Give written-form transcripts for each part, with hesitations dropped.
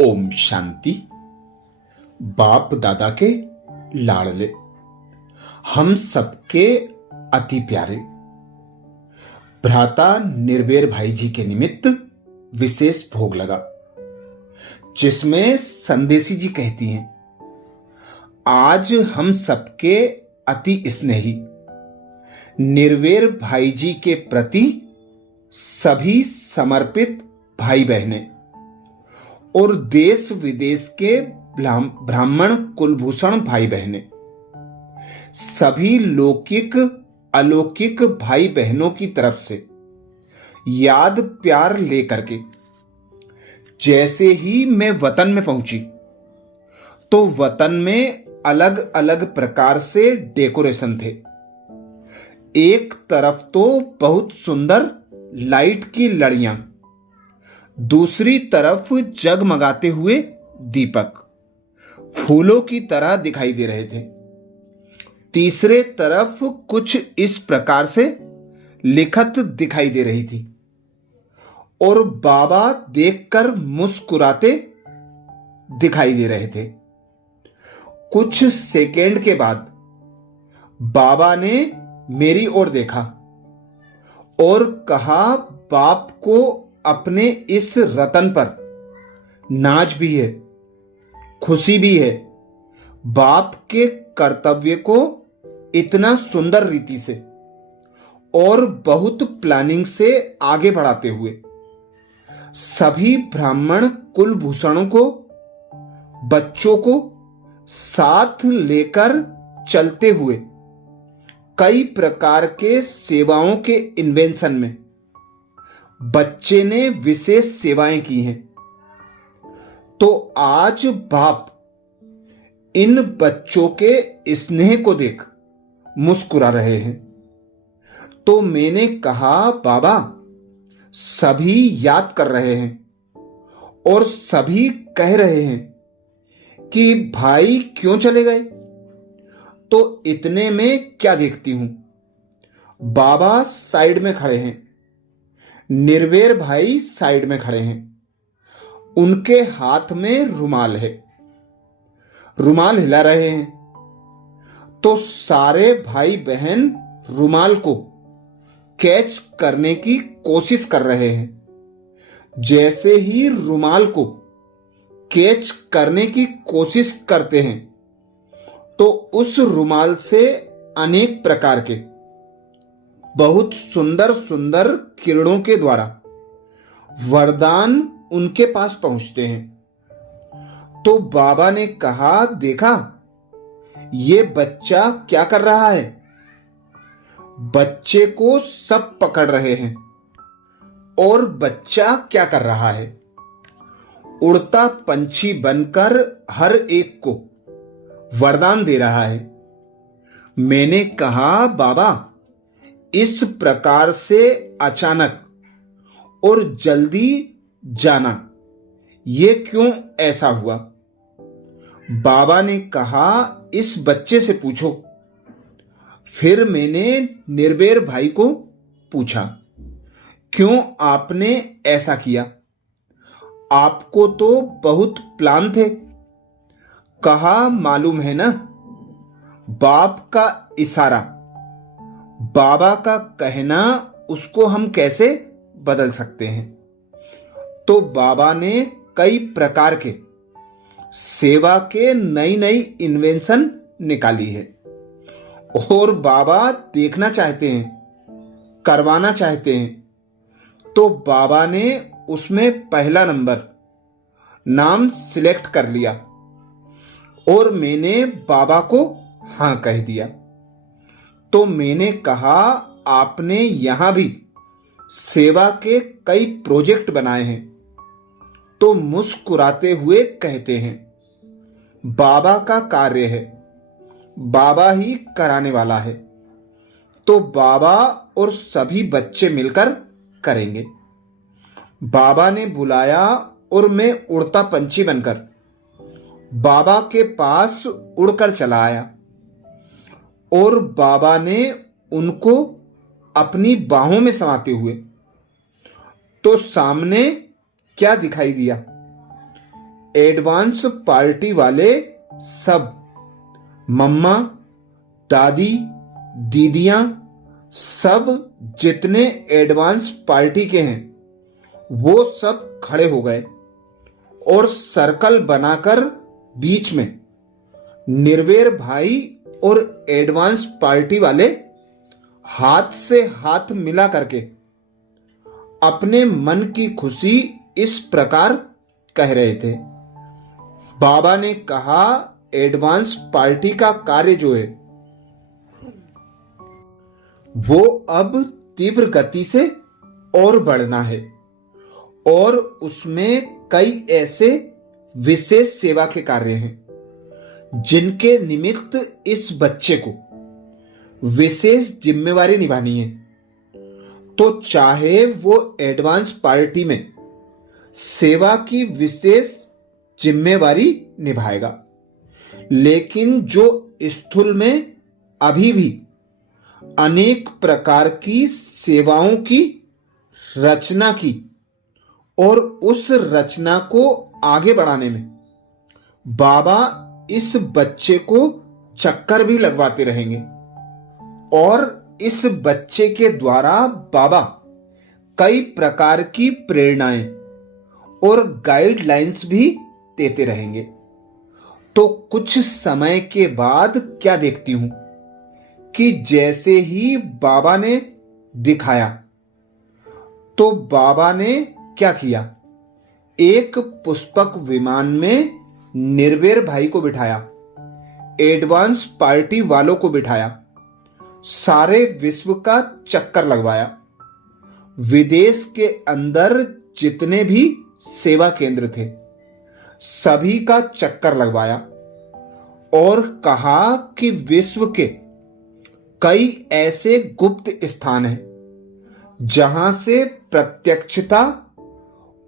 ओम शांति। बाप दादा के लाडले, हम सबके अति प्यारे भ्राता निर्वेर भाई जी के निमित्त विशेष भोग लगा, जिसमें संदेशी जी कहती हैं, आज हम सबके अति स्नेही निर्वेर भाई जी के प्रति सभी समर्पित भाई बहनें और देश विदेश के ब्राह्मण कुलभूषण भाई बहनें, सभी लौकिक अलौकिक भाई बहनों की तरफ से याद प्यार लेकर के जैसे ही मैं वतन में पहुंची तो वतन में अलग अलग प्रकार से डेकोरेशन थे। एक तरफ तो बहुत सुंदर लाइट की लड़ियां, दूसरी तरफ जगमगाते हुए दीपक फूलों की तरह दिखाई दे रहे थे। तीसरे तरफ कुछ इस प्रकार से लिखत दिखाई दे रही थी और बाबा देखकर मुस्कुराते दिखाई दे रहे थे। कुछ सेकेंड के बाद बाबा ने मेरी ओर देखा और कहा, बाप को अपने इस रतन पर नाज भी है, खुशी भी है। बाप के कर्तव्य को इतना सुंदर रीति से और बहुत प्लानिंग से आगे बढ़ाते हुए सभी ब्राह्मण कुलभूषणों को, बच्चों को साथ लेकर चलते हुए कई प्रकार के सेवाओं के इन्वेंशन में बच्चे ने विशेष सेवाएं की हैं। तो आज बाप इन बच्चों के स्नेह को देख मुस्कुरा रहे हैं। तो मैंने कहा, बाबा सभी याद कर रहे हैं और सभी कह रहे हैं कि भाई क्यों चले गए, तो इतने में क्या देखती हूं, बाबा साइड में खड़े हैं, निर्वेर भाई साइड में खड़े हैं, उनके हाथ में रुमाल है, रुमाल हिला रहे हैं। तो सारे भाई बहन रुमाल को कैच करने की कोशिश कर रहे हैं। जैसे ही रुमाल को कैच करने की कोशिश करते हैं तो उस रुमाल से अनेक प्रकार के बहुत सुंदर सुंदर किरणों के द्वारा वरदान उनके पास पहुंचते हैं। तो बाबा ने कहा, देखा ये बच्चा क्या कर रहा है। बच्चे को सब पकड़ रहे हैं और बच्चा क्या कर रहा है, उड़ता पंछी बनकर हर एक को वरदान दे रहा है। मैंने कहा, बाबा इस प्रकार से अचानक और जल्दी जाना ये क्यों ऐसा हुआ। बाबा ने कहा, इस बच्चे से पूछो। फिर मैंने निर्वेर भाई को पूछा, क्यों आपने ऐसा किया, आपको तो बहुत प्लान थे। कहा, मालूम है ना, बाप का इशारा, बाबा का कहना, उसको हम कैसे बदल सकते हैं। तो बाबा ने कई प्रकार के सेवा के नई नई इन्वेंशन निकाली है और बाबा देखना चाहते हैं, करवाना चाहते हैं। तो बाबा ने उसमें पहला नंबर नाम सिलेक्ट कर लिया और मैंने बाबा को हां कह दिया। तो मैंने कहा, आपने यहां भी सेवा के कई प्रोजेक्ट बनाए हैं। तो मुस्कुराते हुए कहते हैं, बाबा का कार्य है, बाबा ही कराने वाला है। तो बाबा और सभी बच्चे मिलकर करेंगे। बाबा ने बुलाया और मैं उड़ता पंछी बनकर बाबा के पास उड़कर चला आया और बाबा ने उनको अपनी बाहों में समाते हुए तो सामने क्या दिखाई दिया, एडवांस पार्टी वाले सब, मम्मा, दादी, दीदियां, सब जितने एडवांस पार्टी के हैं वो सब खड़े हो गए और सर्कल बनाकर बीच में निर्वेर भाई और एडवांस पार्टी वाले हाथ से हाथ मिला करके अपने मन की खुशी इस प्रकार कह रहे थे। बाबा ने कहा, एडवांस पार्टी का कार्य जो है वो अब तीव्र गति से और बढ़ना है और उसमें कई ऐसे विशेष सेवा के कार्य हैं जिनके निमित्त इस बच्चे को विशेष जिम्मेवारी निभानी है। तो चाहे वो एडवांस पार्टी में सेवा की विशेष जिम्मेवारी निभाएगा, लेकिन जो स्थूल में अभी भी अनेक प्रकार की सेवाओं की रचना की और उस रचना को आगे बढ़ाने में बाबा इस बच्चे को चक्कर भी लगवाते रहेंगे और इस बच्चे के द्वारा बाबा कई प्रकार की प्रेरणाएं और गाइडलाइंस भी देते रहेंगे। तो कुछ समय के बाद क्या देखती हूं कि जैसे ही बाबा ने दिखाया तो बाबा ने क्या किया, एक पुष्पक विमान में निर्वेर भाई को बिठाया, एडवांस पार्टी वालों को बिठाया, सारे विश्व का चक्कर लगवाया, विदेश के अंदर जितने भी सेवा केंद्र थे सभी का चक्कर लगवाया और कहा कि विश्व के कई ऐसे गुप्त स्थान हैं जहां से प्रत्यक्षता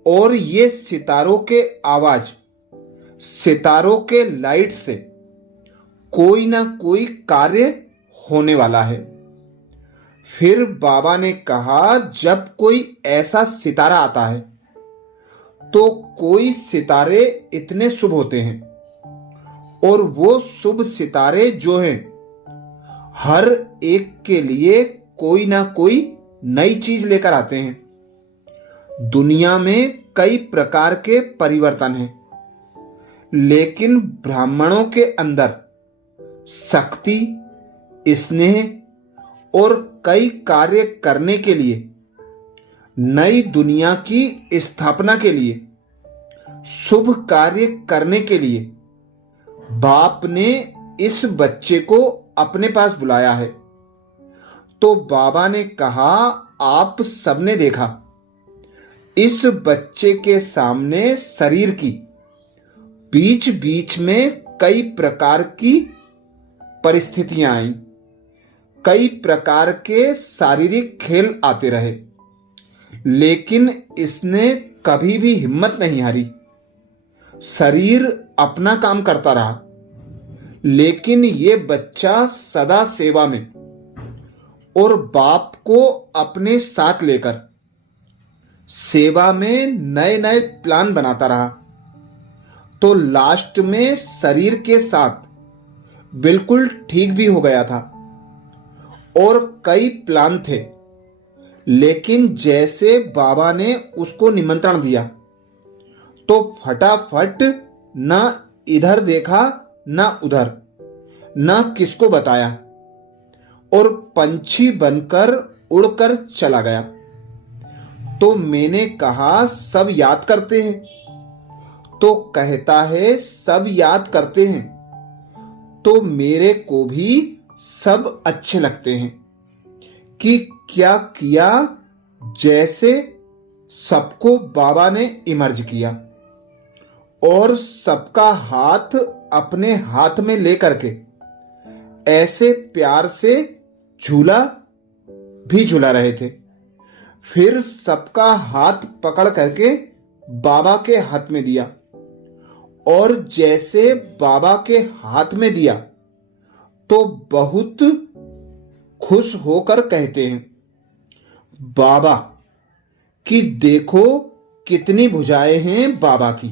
और ये सितारों के आवाज, सितारों के लाइट से कोई ना कोई कार्य होने वाला है। फिर बाबा ने कहा, जब कोई ऐसा सितारा आता है तो कोई सितारे इतने शुभ होते हैं और वो शुभ सितारे जो हैं हर एक के लिए कोई ना कोई नई चीज लेकर आते हैं। दुनिया में कई प्रकार के परिवर्तन हैं, लेकिन ब्राह्मणों के अंदर शक्ति, स्नेह और कई कार्य करने के लिए, नई दुनिया की स्थापना के लिए, शुभ कार्य करने के लिए बाप ने इस बच्चे को अपने पास बुलाया है। तो बाबा ने कहा, आप सबने देखा इस बच्चे के सामने शरीर की बीच बीच में कई प्रकार की परिस्थितियां आई, कई प्रकार के शारीरिक खेल आते रहे, लेकिन इसने कभी भी हिम्मत नहीं हारी। शरीर अपना काम करता रहा, लेकिन ये बच्चा सदा सेवा में और बाप को अपने साथ लेकर सेवा में नए नए प्लान बनाता रहा। तो लास्ट में शरीर के साथ बिल्कुल ठीक भी हो गया था और कई प्लान थे, लेकिन जैसे बाबा ने उसको निमंत्रण दिया तो फटाफट ना इधर देखा ना उधर, ना किसको बताया और पंछी बनकर उड़कर चला गया। तो मैंने कहा, सब याद करते हैं? तो कहता है, सब याद करते हैं, तो मेरे को भी सब अच्छे लगते हैं कि क्या किया, जैसे सबको बाबा ने इमर्ज किया और सबका हाथ अपने हाथ में लेकर के ऐसे प्यार से झूला भी झूला रहे थे। फिर सबका हाथ पकड़ करके बाबा के हाथ में दिया और जैसे बाबा के हाथ में दिया तो बहुत खुश होकर कहते हैं, बाबा कि देखो कितनी भुजाएं हैं बाबा की,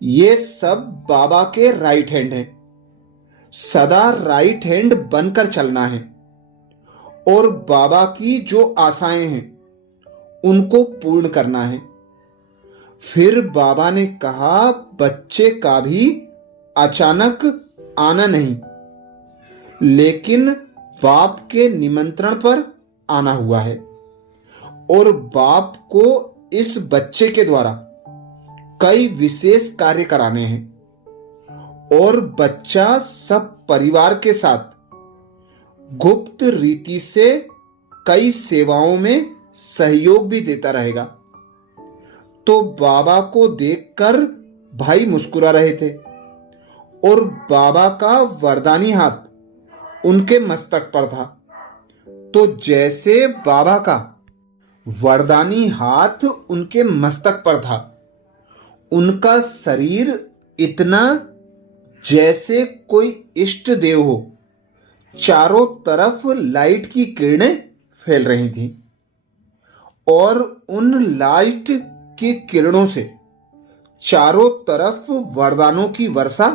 ये सब बाबा के राइट हैंड हैं। सदा राइट हैंड बनकर चलना है और बाबा की जो आशाएं हैं उनको पूर्ण करना है। फिर बाबा ने कहा, बच्चे का भी अचानक आना नहीं, लेकिन बाप के निमंत्रण पर आना हुआ है और बाप को इस बच्चे के द्वारा कई विशेष कार्य कराने हैं और बच्चा सब परिवार के साथ गुप्त रीति से कई सेवाओं में सहयोग भी देता रहेगा। तो बाबा को देखकर भाई मुस्कुरा रहे थे और बाबा का वरदानी हाथ उनके मस्तक पर था। तो जैसे बाबा का वरदानी हाथ उनके मस्तक पर था, उनका शरीर इतना जैसे कोई इष्ट देव हो। चारों तरफ लाइट की किरणें फैल रही थीं और उन लाइट की किरणों से चारों तरफ वरदानों की वर्षा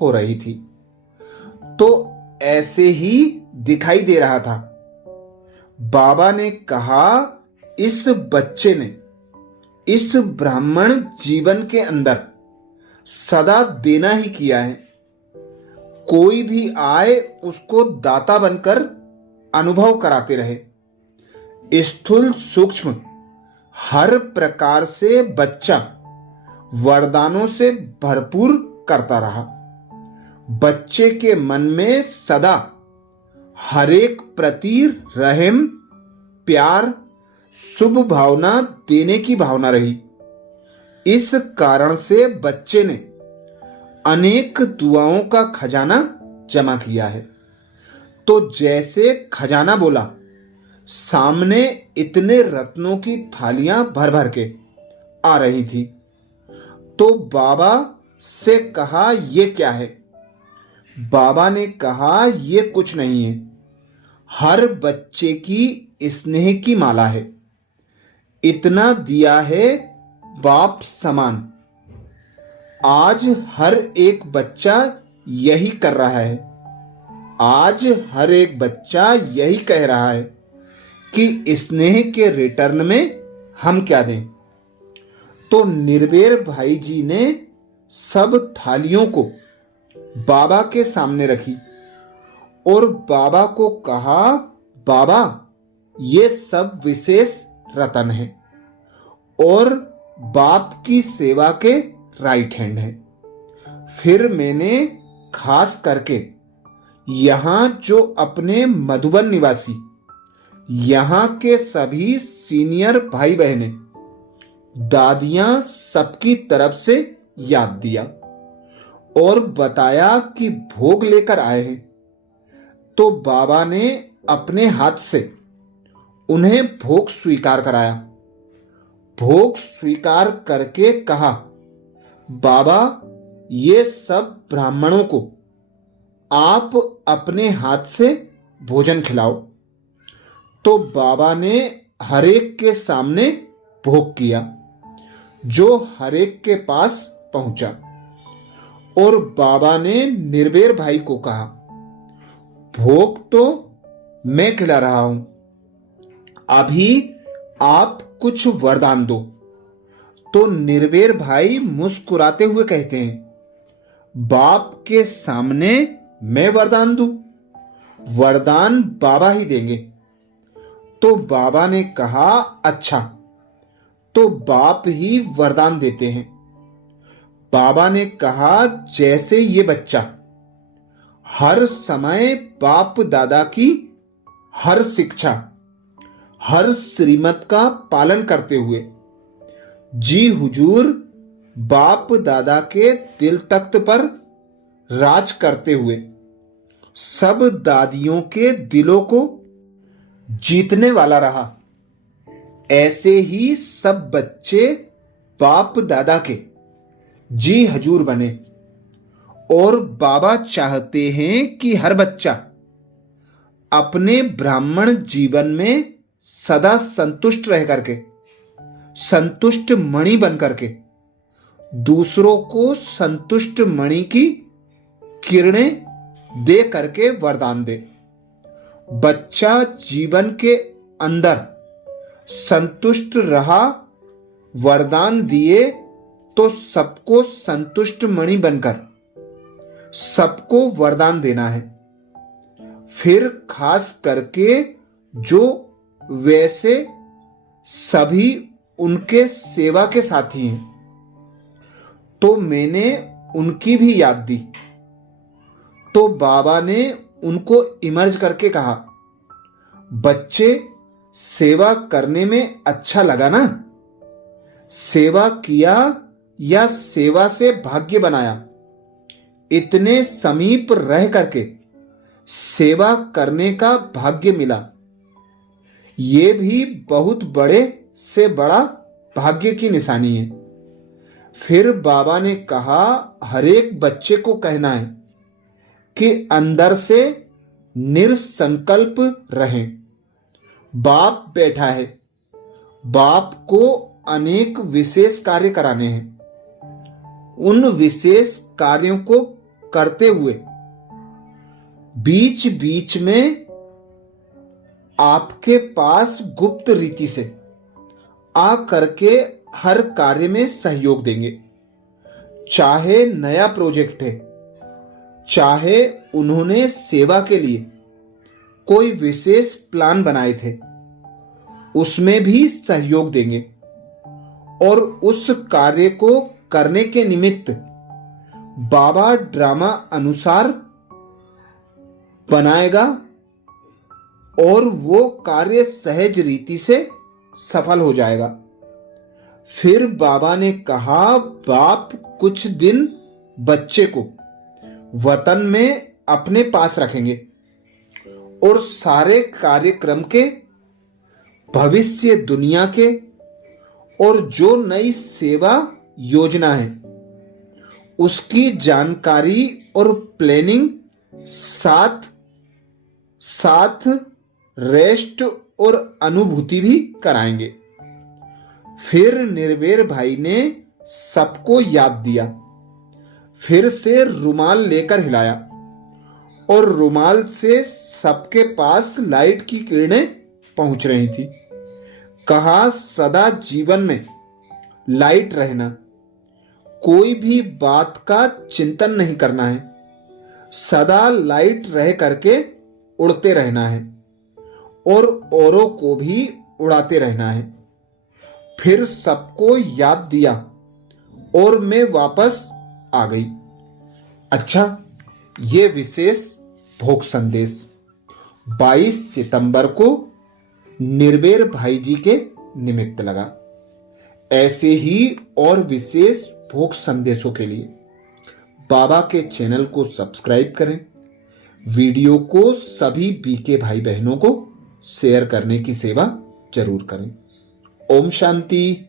हो रही थी। तो ऐसे ही दिखाई दे रहा था। बाबा ने कहा, इस बच्चे ने इस ब्राह्मण जीवन के अंदर सदा देना ही किया है। कोई भी आए उसको दाता बनकर अनुभव कराते रहे। स्थूल सूक्ष्म हर प्रकार से बच्चा वरदानों से भरपूर करता रहा। बच्चे के मन में सदा हरेक प्रति रहम, प्यार, शुभ भावना देने की भावना रही। इस कारण से बच्चे ने अनेक दुआओं का खजाना जमा किया है। तो जैसे खजाना बोला, सामने इतने रत्नों की थालियां भर भर के आ रही थी। तो बाबा से कहा, ये क्या है? बाबा ने कहा, ये कुछ नहीं है, हर बच्चे की स्नेह की माला है। इतना दिया है बाप समान। आज हर एक बच्चा यही कर रहा है। आज हर एक बच्चा यही कह रहा है कि स्नेह के रिटर्न में हम क्या दें। तो निर्भय भाई जी ने सब थालियों को बाबा के सामने रखी और बाबा को कहा, बाबा ये सब विशेष रतन है और बाप की सेवा के राइट हैंड है। फिर मैंने खास करके यहां जो अपने मधुबन निवासी यहां के सभी सीनियर भाई बहनें, दादियां सबकी तरफ से याद दिया और बताया कि भोग लेकर आए हैं। तो बाबा ने अपने हाथ से उन्हें भोग स्वीकार कराया। भोग स्वीकार करके कहा, बाबा ये सब ब्राह्मणों को आप अपने हाथ से भोजन खिलाओ। तो बाबा ने हरेक के सामने भोग किया जो हरेक के पास पहुंचा और बाबा ने निर्भय भाई को कहा, भोग तो मैं खिला रहा हूं, अभी आप कुछ वरदान दो। तो निर्भय भाई मुस्कुराते हुए कहते हैं, बाप के सामने मैं वरदान दूं? वरदान बाबा ही देंगे। तो बाबा ने कहा, अच्छा तो बाप ही वरदान देते हैं। बाबा ने कहा, जैसे ये बच्चा हर समय बाप दादा की हर शिक्षा, हर श्रीमत का पालन करते हुए जी हुजूर बाप दादा के दिल तख्त पर राज करते हुए सब दादियों के दिलों को जीतने वाला रहा, ऐसे ही सब बच्चे बाप दादा के जी हजूर बने। और बाबा चाहते हैं कि हर बच्चा अपने ब्राह्मण जीवन में सदा संतुष्ट रह करके, संतुष्ट मणि बन करके दूसरों को संतुष्ट मणि की किरणें दे करके वरदान दे। बच्चा जीवन के अंदर संतुष्ट रहा, वरदान दिए तो सबको संतुष्ट मणि बनकर सबको वरदान देना है। फिर खास करके जो वैसे सभी उनके सेवा के साथी हैं, तो मैंने उनकी भी याद दी। तो बाबा ने उनको इमर्ज करके कहा, बच्चे सेवा करने में अच्छा लगा ना? सेवा किया या सेवा से भाग्य बनाया? इतने समीप रह करके सेवा करने का भाग्य मिला, ये भी बहुत बड़े से बड़ा भाग्य की निशानी है। फिर बाबा ने कहा, हर एक बच्चे को कहना है कि अंदर से निरसंकल्प रहें। बाप बैठा है, बाप को अनेक विशेष कार्य कराने हैं। उन विशेष कार्यों को करते हुए बीच बीच में आपके पास गुप्त रीति से आ करके हर कार्य में सहयोग देंगे। चाहे नया प्रोजेक्ट है, चाहे उन्होंने सेवा के लिए कोई विशेष प्लान बनाए थे, उसमें भी सहयोग देंगे और उस कार्य को करने के निमित्त बाबा ड्रामा अनुसार बनाएगा और वो कार्य सहज रीति से सफल हो जाएगा। फिर बाबा ने कहा, बाप कुछ दिन बच्चे को वतन में अपने पास रखेंगे और सारे कार्यक्रम के, भविष्य दुनिया के और जो नई सेवा योजना है उसकी जानकारी और प्लानिंग साथ साथ रेस्ट और अनुभूति भी कराएंगे। फिर निर्भय भाई ने सबको याद दिया, फिर से रुमाल लेकर हिलाया और रुमाल से सबके पास लाइट की किरणें पहुंच रही थी। कहा, सदा जीवन में लाइट रहना, कोई भी बात का चिंतन नहीं करना है, सदा लाइट रह करके उड़ते रहना है और औरों को भी उड़ाते रहना है। फिर सबको याद दिया और मैं वापस आ गई। अच्छा, ये विशेष भोग संदेश 22 सितंबर को निर्भय भाई जी के निमित्त लगा। ऐसे ही और विशेष भोग संदेशों के लिए बाबा के चैनल को सब्सक्राइब करें, वीडियो को सभी बीके भाई बहनों को शेयर करने की सेवा जरूर करें। ओम शांति।